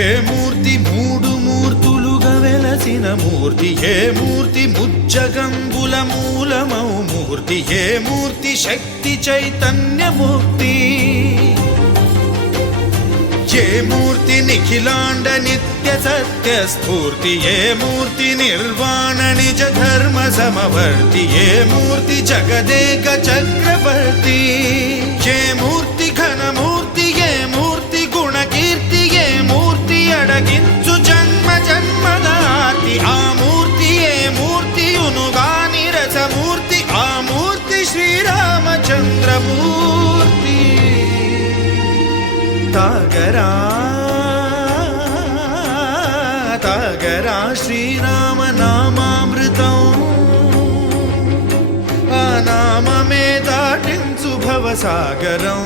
ఏ మూర్తి మూడు మూర్తులుగా వెలసిన మూర్తి, ఏ మూర్తి ముజ్జగంబుల మూలమౌ మూర్తి, ఏ మూర్తి శక్తి చైతన్యమూర్తి, ఏ మూర్తి నిఖిలాండ నిత్య సత్య స్ఫూర్తి, ఏ మూర్తి నిర్వాణ నిజ ధర్మ సమవర్తి, ఏ మూర్తి జగదేక చక్రవర్తి, ఏ మూర్తి ఘనమూర్తి, ఏ మూర్తి గుణకీర్తి, ఏ మూర్తి అడగించు జన్మ జన్మదార్తి, ఆ మూర్తి ఏ మూర్తియునుగాని రసమూర్తి, ఆ మూర్తి శ్రీరామచంద్రమూర్తి. తాగరా తాగరా శ్రీరామ నామామృతం, ఆ నామమే దాటించు భవసాగరం.